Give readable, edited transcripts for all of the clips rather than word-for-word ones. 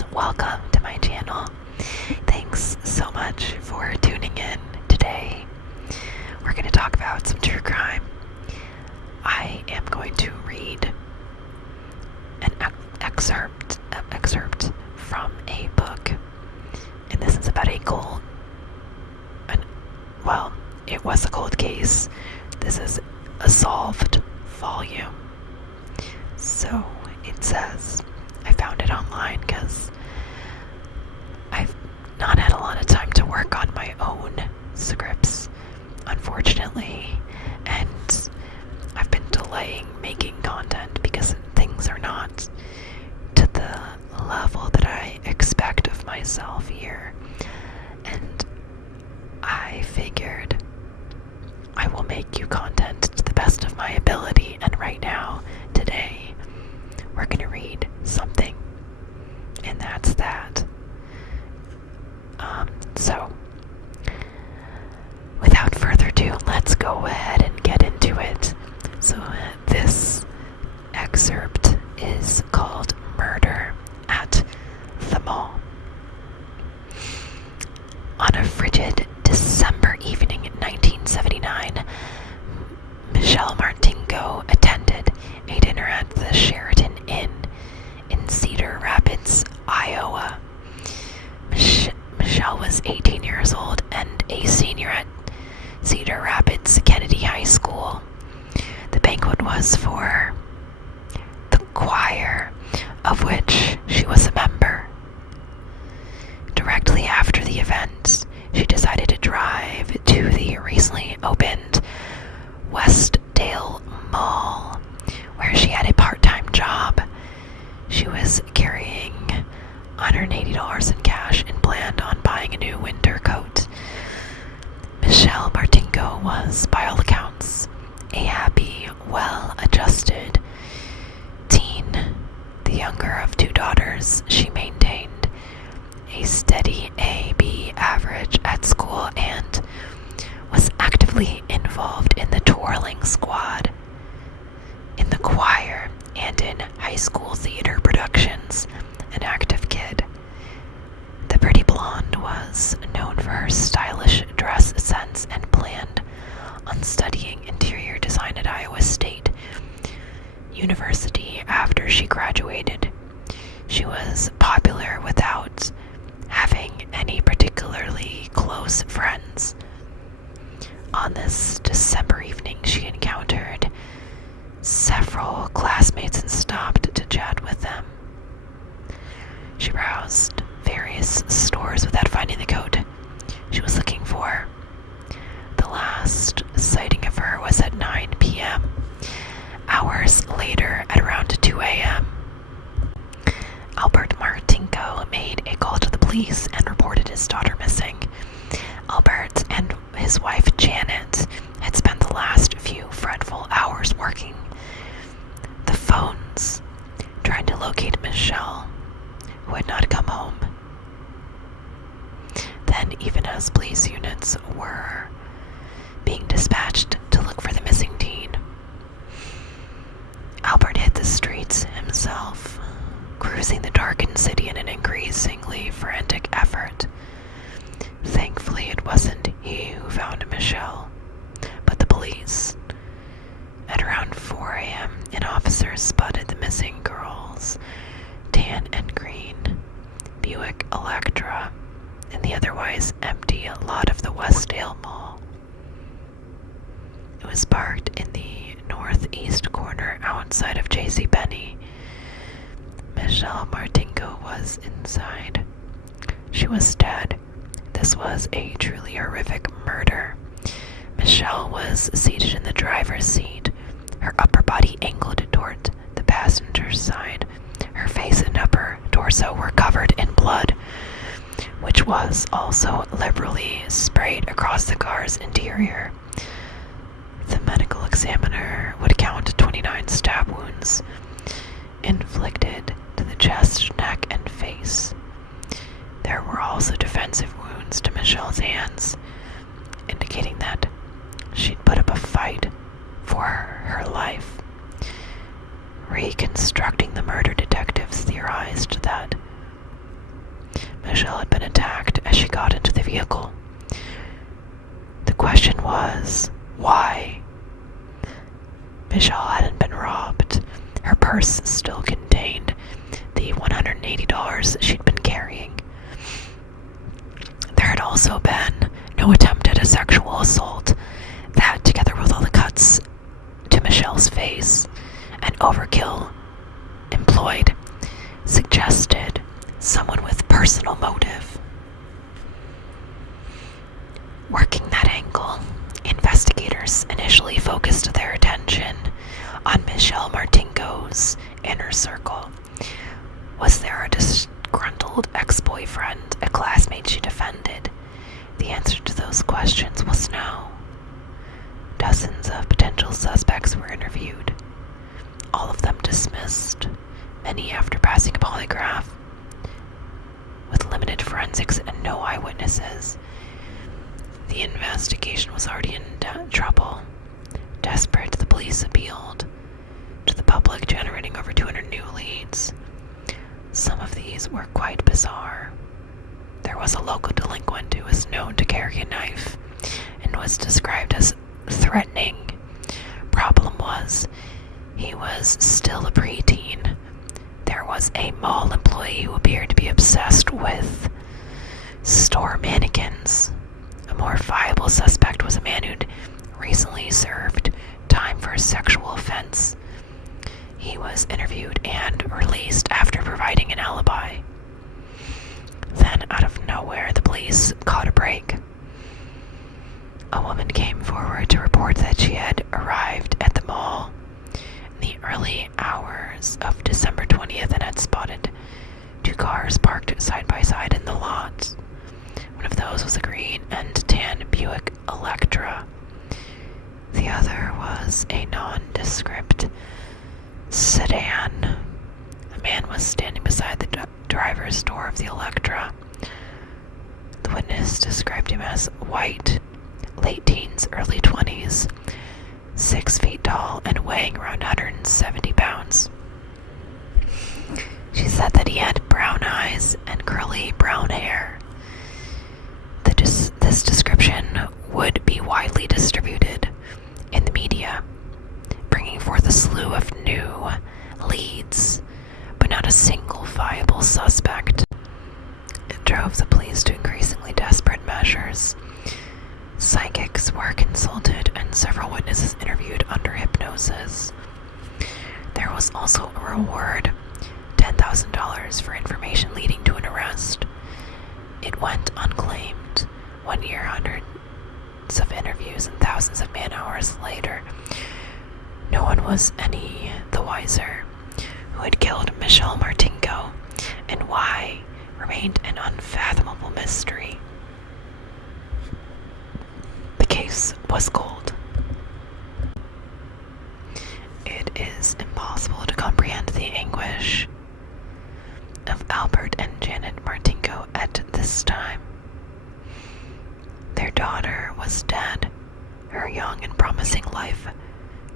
and welcome to my channel. Thanks so much for tuning in today. We're going to talk about some true crime. I am going to read an excerpt from a book, and this is about it was a cold case. This is a solved volume. So it says, I found it online because I've not had a lot of time to work on my own scripts, unfortunately, and I've been delaying making content because things are not to the level that I expect of myself here, and I figured I will make you content to the best of my ability, and right now, today, we're going to read something, and that's that. So, without further ado, let's go ahead and get into it. So, this excerpt is called Murder at the Mall. On a frigid December evening in 1979, Michelle Martinko attended a dinner at the Sheraton Inn in Cedar Rapids, Iowa. Michelle was 18 years old and a senior at Cedar Rapids Kennedy High School. The banquet was for the choir, of which she was a member. Directly after the event, she decided to drive to the recently opened Westdale Mall, where she had a part-time job. She was carrying $180 in cash and planned on buying a new winter coat. Michelle Martinko was, by all accounts, a happy, well-adjusted teen. The younger of two daughters, she maintained a steady A/B average at school and was actively involved in the twirling squad, in the choir, and in high school theater productions. An active kid. The pretty blonde was known for her stylish dress sense and planned on studying interior design at Iowa State University after she graduated. She was popular without having any particularly close friends. On this December evening, she encountered several classmates and stopped to chat with them. She browsed various stores without finding the coat she was looking for. The last sighting of her was at 9 p.m. Hours later, at around 2 a.m., Albert Martinko made a call to the police and reported his daughter missing. Albert and his wife Janet had spent the last few fretful hours working the phones, trying to locate Michelle, who had not come home. Then, even as police units were being dispatched to look for the missing teen, Albert hit the streets himself, cruising the darkened city in an increasingly frantic effort. Thankfully, it wasn't he who found Michelle, but the police. At around 4 a.m., an officer spotted the missing girls' tan and green Buick Electra in the otherwise empty lot of the Westdale Mall. It was parked in the northeast corner outside of JCPenney. Michelle Martinko was inside. She was dead. This was a truly horrific murder. Michelle was seated in the driver's seat, her upper body angled toward the passenger's side. Her face and upper torso were covered in blood, which was also liberally sprayed across the car's interior. The medical examiner would count 29 stab wounds inflicted to the chest, neck, and face. There were also defensive wounds to Michelle's hands, indicating that she'd put up a fight for her life. Reconstructing the murder, detectives theorized that Michelle had been attacked as she got into the vehicle. The question was, why? Michelle hadn't been robbed. Her purse still contained the $180 she'd been carrying. There had also been no attempt at a sexual assault. That, together with all the cuts to Michelle's face and overkill employed, suggested someone with personal motive. Working that angle, investigators initially focused their attention on Michelle Martinko's inner circle. Was there a disgruntled ex-boyfriend, a classmate she defended? The answer to those questions was no. Dozens of potential suspects were interviewed, all of them dismissed, many after passing a polygraph. With limited forensics and no eyewitnesses, the investigation was already in trouble. Desperate, the police appealed to the public, generating over 200 new leads. Some of these were quite bizarre. There was a local delinquent who was known to carry a knife and was described as threatening. Problem was, he was still a preteen. There was a mall employee who appeared to be obsessed with store mannequins. A more viable suspect was a man who'd recently served time for a sexual offense. He was interviewed and released after providing an alibi. Then, out of nowhere, the police caught a break. A woman came forward to report that she had arrived at the mall in the early hours of December 20th and had spotted two cars parked side by side in the lot. One of those was a green and tan Buick Electra. The other was a nondescript sedan. A man was standing beside the driver's door of the Electra. The witness described him as white, late teens, early 20s, 6 feet tall, and weighing around 170 pounds. She said that he had brown eyes and curly brown hair. This description would be widely distributed in the media, bringing forth a slew of new leads, but not a single viable suspect. It drove the police to increasingly desperate measures. Psychics were consulted and several witnesses interviewed under hypnosis. There was also a reward, $10,000 for information leading to an arrest. It went unclaimed. 1 year, hundreds of interviews, and thousands of man-hours later, no one was any the wiser. Who had killed Michelle Martinko and why remained an unfathomable mystery. The case was cold. It is impossible to comprehend the anguish of Albert and Janet Martinko at this time. Their daughter was dead, her young and promising life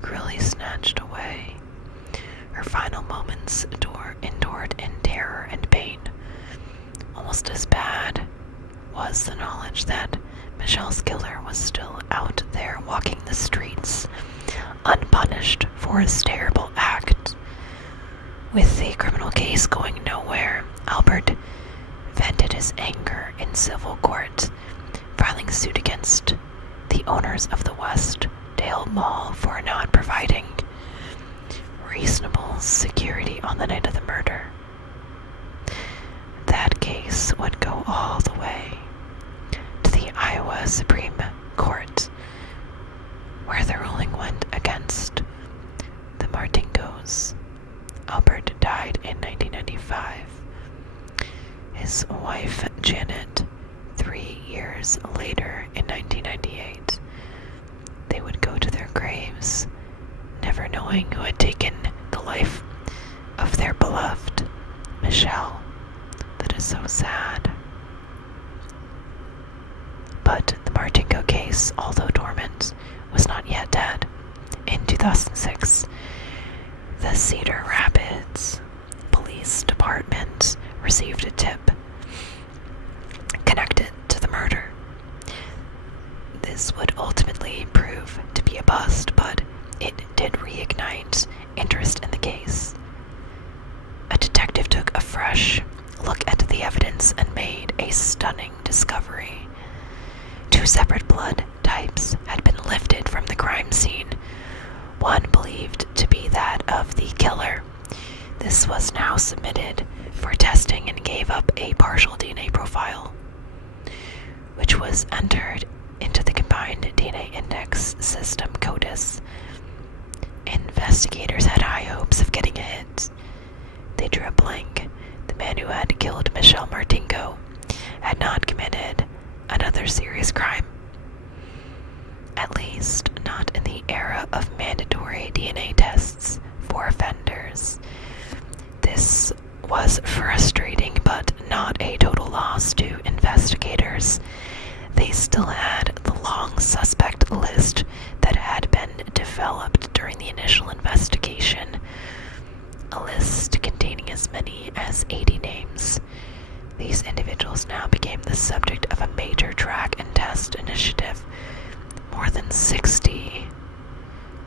cruelly snatched away. Her final moments endured in terror and pain. Almost as bad was the knowledge that Michelle's killer was still out there walking the streets, unpunished for his terrible act. With the criminal case going nowhere, Albert vented his anger in civil court, filing suit against the owners of the Westdale Mall for not providing reasonable security on the night of the murder. That case would go all the way to the Iowa Supreme Court, where the ruling went against the Martinkos. Albert died in 1995. His wife, Janet, 3 years later in 1998. They would go to their graves, never knowing who had taken the life of their beloved Michelle. That is so sad. But the Martinko case, although dormant, was not yet dead. In 2006, the Cedar Rapids Police Department received a tip connected to the murder. This would ultimately prove to be a bust, but it did reignite interest in the case. A detective took a fresh look at the evidence and made a stunning discovery. 2 separate blood types had been lifted from the crime scene, one believed to be that of the killer. This was now submitted for testing and gave up a partial DNA profile, which was entered into the combined DNA index system CODIS. Investigators had high hopes of getting a hit. They drew a blank. The man who had killed Michelle Martinko had not committed another serious crime. At least not in the era of mandatory DNA tests for offenders. This was frustrating, but not a total loss to investigators. They still had the long suspect list that had been developed during the initial investigation, a list containing as many as 80 names. These individuals now became the subject of a major track and test initiative. More than 60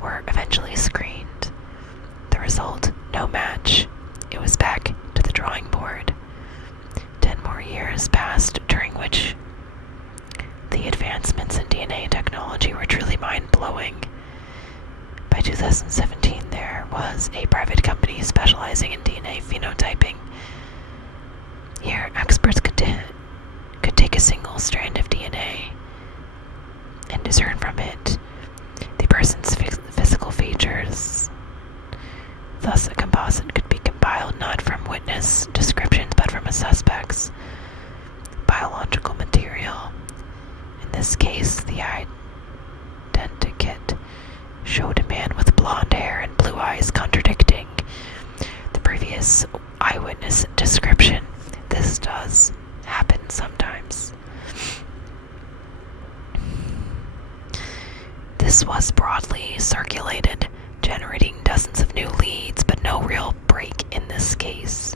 were eventually screened. The result, no match. It was back to the drawing board. 10 more years passed, during which the advancements in DNA technology were truly mind-blowing. By 2017, there was a private company specializing in DNA phenotyping. Here, experts could take a single strand of DNA and discern from it the person's physical features. Thus, a composite could be compiled not from witness descriptions but from a suspect's biological material. In this case, the identikit showed a man with blonde hair and blue eyes, contradicting the previous eyewitness description. This does happen sometimes. This was broadly circulated, generating dozens of new leads, but no real break in this case.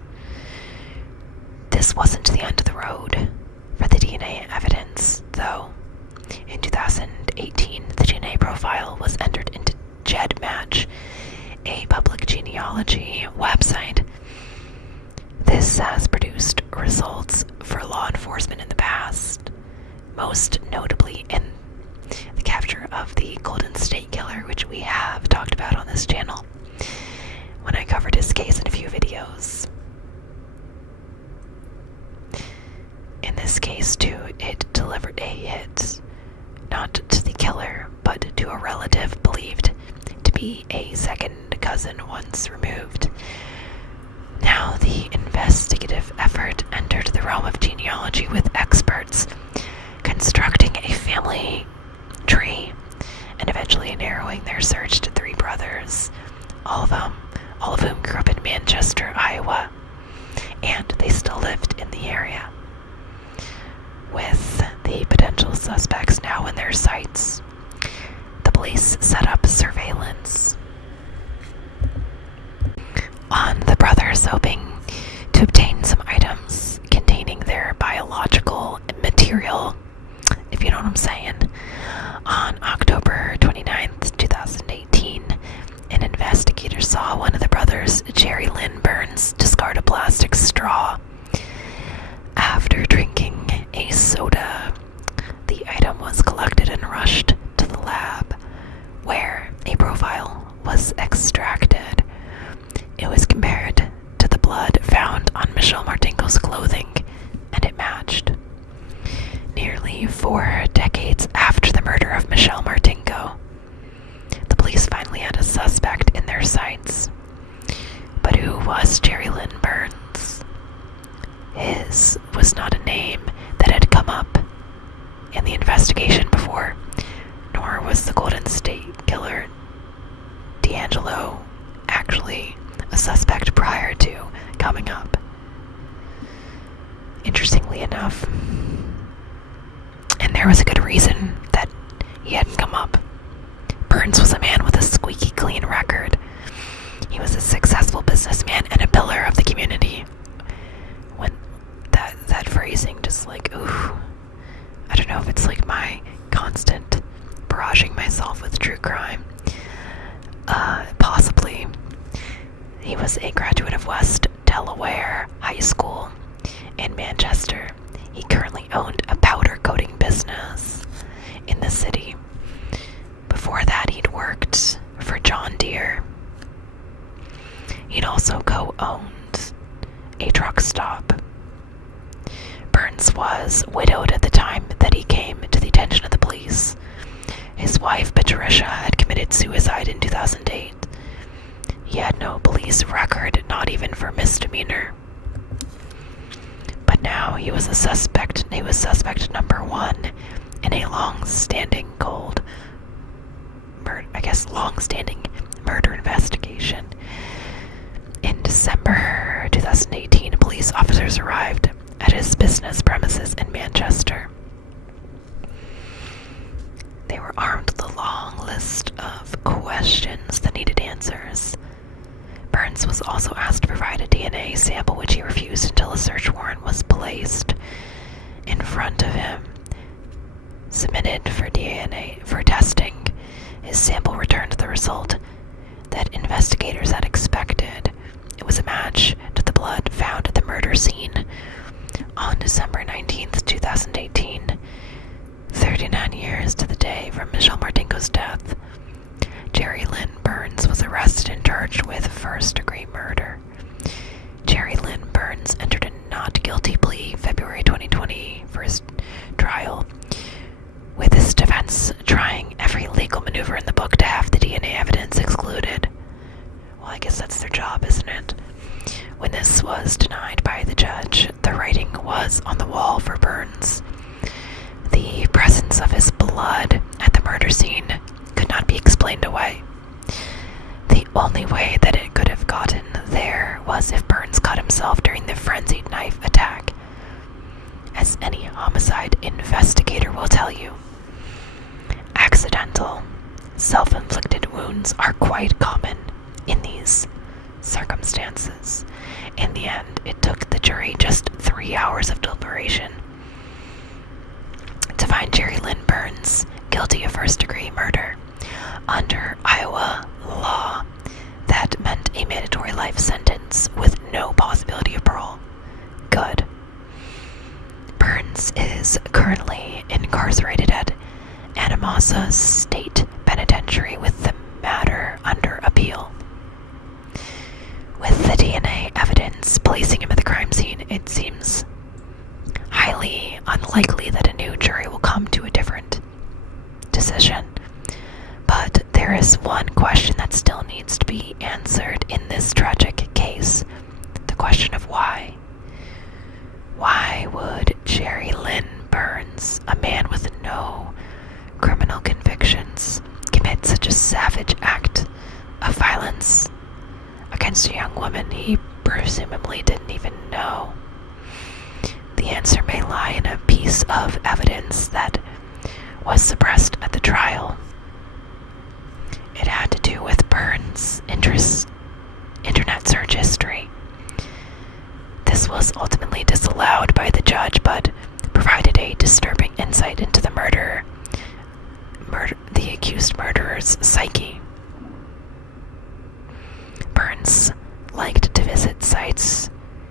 This wasn't the end of the road for the DNA evidence, though. In 2018, the DNA profile was entered into GEDmatch, a public genealogy website. This has produced results for law enforcement in the past, most notably in the capture of the Golden State Killer, which we have talked about on this channel when I covered his case in a few videos. In this case, too, it delivered a hit, not to the killer, but to a relative believed to be a second cousin once removed. Now the investigative effort entered the realm of genealogy, with experts constructing a family tree and eventually narrowing their search to 3 brothers, all of whom grew up in Manchester, Iowa, and they still lived in the area. With the potential suspects now in their sights, the police set up surveillance on the brothers, hoping to obtain some items containing their biological material, if you know what I'm saying. On October 29th, 2018, an investigator saw one of the brothers, Jerry Lynn Burns, discard a plastic straw after drinking a soda. The item was collected and rushed to the lab, where a profile was extracted. It was compared to the blood found on Michelle Martinko's clothing, and it matched. Nearly 4 decades after the murder of Michelle Martinko, the police finally had a suspect in their sights. But who was Jerry Lynn Burns? His was not a name that had come up in the investigation before, nor was the Golden State Killer D'Angelo actually a suspect prior to coming up. Interestingly enough, and there was a good reason that he hadn't come up. Burns was a man with a squeaky clean record. He was a successful businessman and a pillar of the community. When that phrasing just like, ooh, with true crime. Possibly. He was a graduate of West Delaware High School in Manchester. He currently owned a powder coating business in the city. Before that, he'd worked for John Deere. He'd also co-owned a truck stop. Burns was widowed at the time that he came to the attention of the police. His wife, Patricia, had committed suicide in 2008. He had no police record, not even for misdemeanor. But now he was a suspect. He was suspect number 1 in a long-standing murder investigation. In December 2018, police officers arrived at his business premises in Manchester. They were armed with a long list of questions that needed answers. Burns was also asked to provide a DNA sample, which he refused until a search warrant was placed in front of him. Submitted for DNA for testing, his sample returned the result that investigators had expected. It was a match to the blood found at the murder scene on December 19th, 2018, 39 years to the day from Michelle Martinko's death. Jerry Lynn Burns was arrested and charged with first-degree murder. Jerry Lynn Burns entered a not guilty plea February 2020 for his trial, with his defense trying every legal maneuver in the book to have the DNA evidence excluded. Well, I guess that's their job, isn't it? When this was denied by the judge, the writing was on the wall for Burns. The presence of his blood at the murder scene could not be explained away. The only way that it could have gotten there was if Burns cut himself during the frenzied knife attack. As any homicide investigator will tell you, accidental, self-inflicted wounds are quite common in these circumstances. In the end, it took the jury just 3 hours of deliberation to find Jerry Lynn Burns guilty of first-degree murder. Under Iowa law, that meant a mandatory life sentence with no possibility of parole. Good. Burns is currently incarcerated at Anamassa State Penitentiary with the matter under appeal. With the DNA evidence placing him at the crime scene, it seems highly unlikely that a new jury will come to a different decision. But there is one question that still needs to be answered in this tragic case. The question of why. Why would Jerry Lynn Burns, a man with no criminal convictions, commit such a savage act of violence against a young woman he presumably didn't even know? The answer may lie in a piece of evidence that was suppressed at the trial. It had to do with Burns' internet search history. This was ultimately disallowed by the judge, but provided a disturbing insight into the accused murderer's psyche. Burns liked to visit sites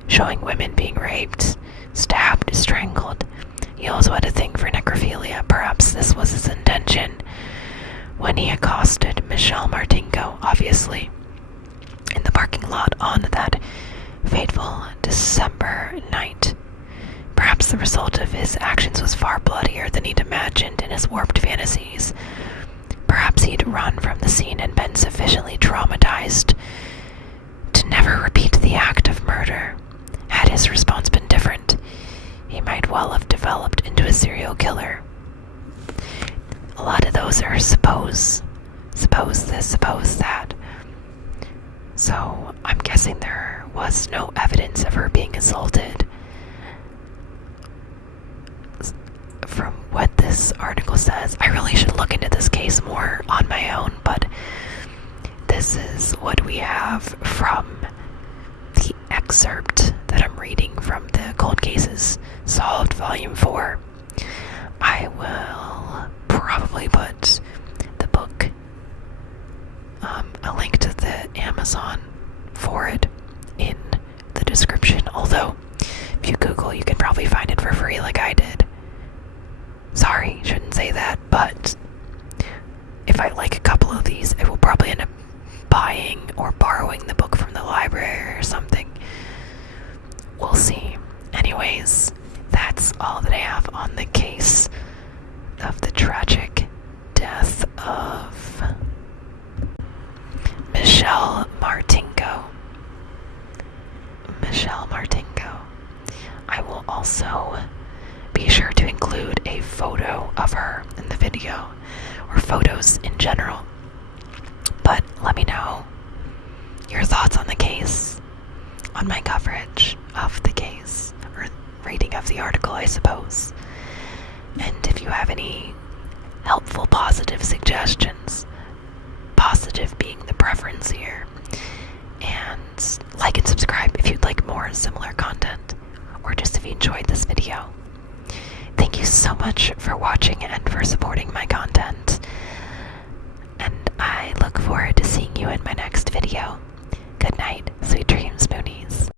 showing women being raped, stabbed, strangled. He also had a thing for necrophilia. Perhaps this was his intention when he accosted Michelle Martinko, obviously, in the parking lot on that fateful December night. Perhaps the result of his actions was far bloodier than he'd imagined in his warped fantasies. Perhaps he'd run from the scene and been sufficiently traumatized to never repeat the act of murder. Had his response been different, he might well have developed into a serial killer. A lot of those are suppose this, suppose that. So I'm guessing there was no evidence of her being assaulted. From what this article says, I really should look into this case more on my own, but this is what we have from the excerpt that I'm reading from the Cold Cases Solved Volume 4. I will probably put the book Amazon for it in the description. Although, if you Google, you can probably find it for free like I did. Sorry, shouldn't say that, but if I like a couple of these, I will probably end up buying or borrowing the book from the library or something. We'll see. Anyways, that's all that I have on the case of the tragic death of Michelle Martinko. Michelle Martinko. I will also be sure to include a photo of her in the video, or photos in general. But let me know your thoughts on the case, on my coverage of the case, or reading of the article, I suppose. And if you have any helpful, positive suggestions, positive being the preference here, and like and subscribe if you'd like more similar content, or just if you enjoyed this video. Thank you so much for watching and for supporting my content, and I look forward to seeing you in my next video. Good night, sweet